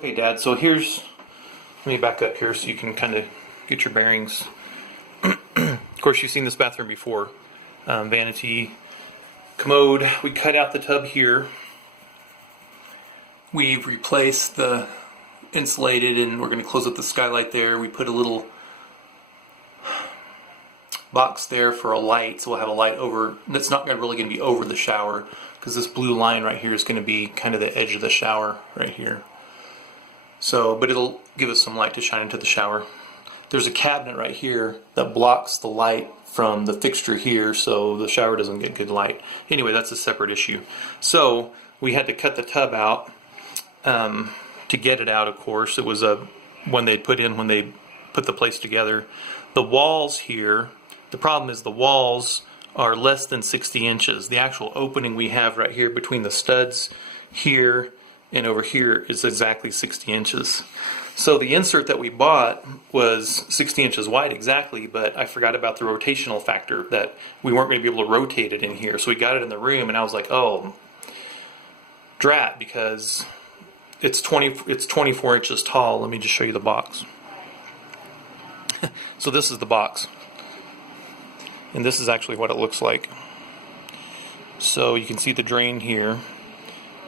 Okay, Dad, so let me back up here so you can kind of get your bearings. Of course, you've seen this bathroom before. Vanity, commode. We cut out the tub here. We've replaced the insulated, and we're going to close up the skylight there. We put a little box there for a light, so we'll have a light over. That's not really going to be over the shower, because this blue line right here is going to be kind of the edge of the shower right here. So, but it'll give us some light to shine into the shower. There's a cabinet right here that blocks the light from the fixture here, so the shower doesn't get good light. Anyway, that's a separate issue. So we had to cut the tub out to get it out. Of course, it was one they put in when they put the place together. The walls here. The problem is the walls are less than 60 inches. The actual opening we have right here between the studs here and over here is exactly 60 inches. So the insert that we bought was 60 inches wide exactly, but I forgot about the rotational factor, that we weren't going to be able to rotate it in here. So we got it in the room, and I was like, oh, drat, because it's 24 inches tall. Let me just show you the box. So this is the box. And this is actually what it looks like. So you can see the drain here.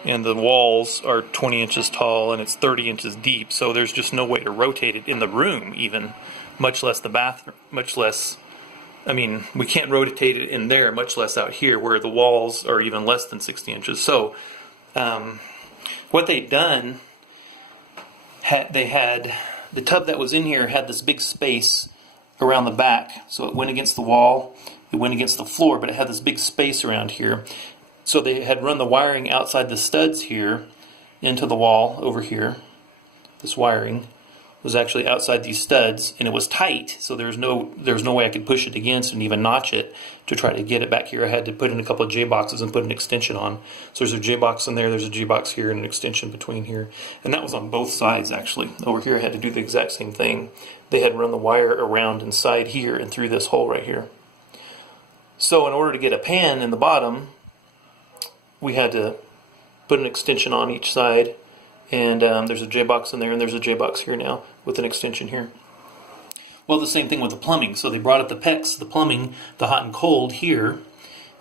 And the walls are 20 inches tall, and it's 30 inches deep, so there's just no way to rotate it in the room even, much less the bathroom, we can't rotate it in there, much less out here where the walls are even less than 60 inches. So what they'd done, they had the tub that was in here had this big space around the back, so it went against the wall, it went against the floor, but it had this big space around here. So they had run the wiring outside the studs here into the wall over here. This wiring was actually outside these studs, and it was tight, so there was no way I could push it against and even notch it to try to get it back here. I had to put in a couple of J-boxes and put an extension on. So there's a J-box in there, there's a J-box here, and an extension between here. And that was on both sides, actually. Over here I had to do the exact same thing. They had run the wire around inside here and through this hole right here. So in order to get a pan in the bottom, we had to put an extension on each side, and there's a J-box in there, and there's a J-box here now with an extension here. Well, the same thing with the plumbing. So they brought up the PEX, the plumbing, the hot and cold here,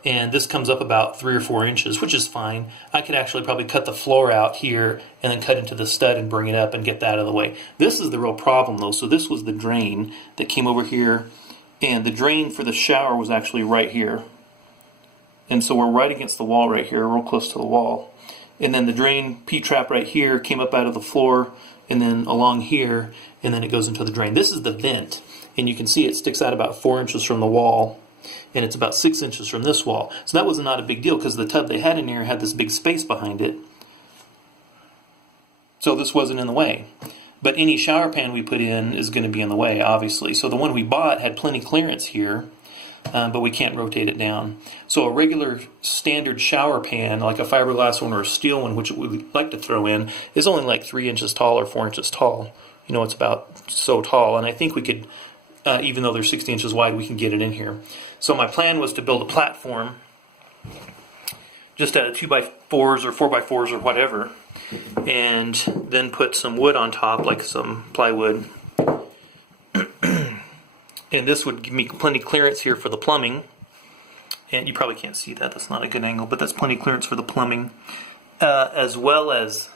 and this comes up about 3 or 4 inches, which is fine. I could actually probably cut the floor out here and then cut into the stud and bring it up and get that out of the way. This is the real problem, though. So this was the drain that came over here, and the drain for the shower was actually right here. And so we're right against the wall right here, real close to the wall. And then the drain P-trap right here came up out of the floor, and then along here, and then it goes into the drain. This is the vent, and you can see it sticks out about 4 inches from the wall, and it's about 6 inches from this wall. So that was not a big deal, because the tub they had in here had this big space behind it. So this wasn't in the way. But any shower pan we put in is going to be in the way, obviously. So the one we bought had plenty clearance here, but we can't rotate it down. So a regular standard shower pan, like a fiberglass one or a steel one, which we like to throw in, is only like 3 inches tall or 4 inches tall. You know, it's about so tall, and I think we could, even though they're 60 inches wide, we can get it in here. So my plan was to build a platform, just out of 2x4s or 4x4s or whatever, and then put some wood on top, like some plywood. And this would give me plenty clearance here for the plumbing. And you probably can't see that, that's not a good angle, but that's plenty clearance for the plumbing. As well as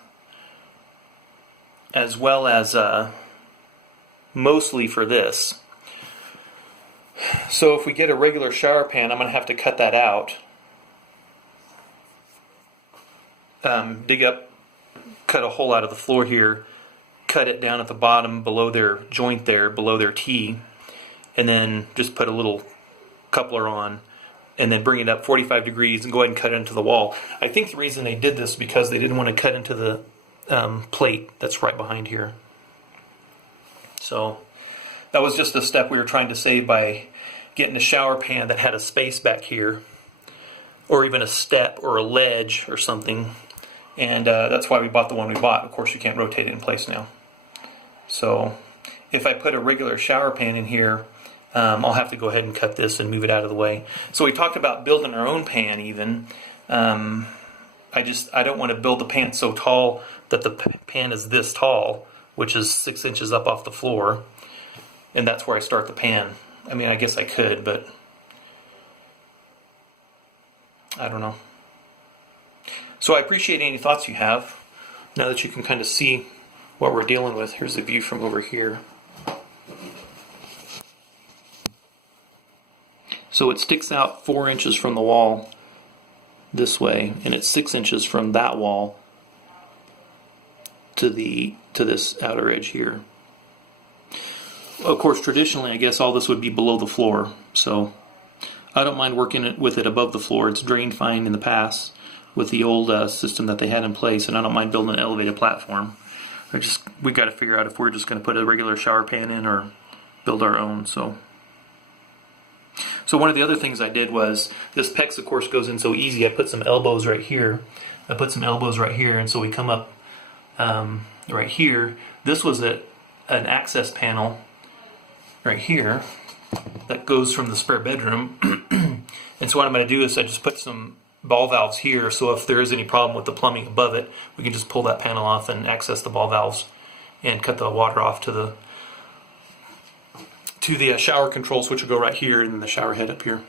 mostly for this. So if we get a regular shower pan, I'm going to have to cut that out. Dig up, cut a hole out of the floor here, cut it down at the bottom below their joint there, below their T, and then just put a little coupler on, and then bring it up 45 degrees and go ahead and cut it into the wall. I think the reason they did this is because they didn't want to cut into the plate that's right behind here. So that was just a step we were trying to save by getting a shower pan that had a space back here, or even a step or a ledge or something. And that's why we bought the one we bought. Of course, you can't rotate it in place now. So if I put a regular shower pan in here, I'll have to go ahead and cut this and move it out of the way. So we talked about building our own pan even. I don't want to build the pan so tall that the pan is this tall, which is 6 inches up off the floor, and that's where I start the pan. I mean, I guess I could, but I don't know. So I appreciate any thoughts you have. Now that you can kind of see what we're dealing with, here's a view from over here. So it sticks out 4 inches from the wall this way, and it's 6 inches from that wall to this outer edge here. Of course, traditionally, I guess all this would be below the floor, so I don't mind working with it above the floor. It's drained fine in the past with the old system that they had in place, and I don't mind building an elevated platform. We got to figure out if we're just going to put a regular shower pan in or build our own. So one of the other things I did was, this PEX of course goes in so easy, I put some elbows right here. And so we come up right here. This was an access panel right here that goes from the spare bedroom. And so what I'm going to do is I just put some ball valves here, so if there is any problem with the plumbing above it, we can just pull that panel off and access the ball valves and cut the water off to the shower controls, which will go right here, and the shower head up here.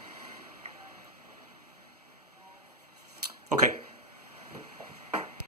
Okay.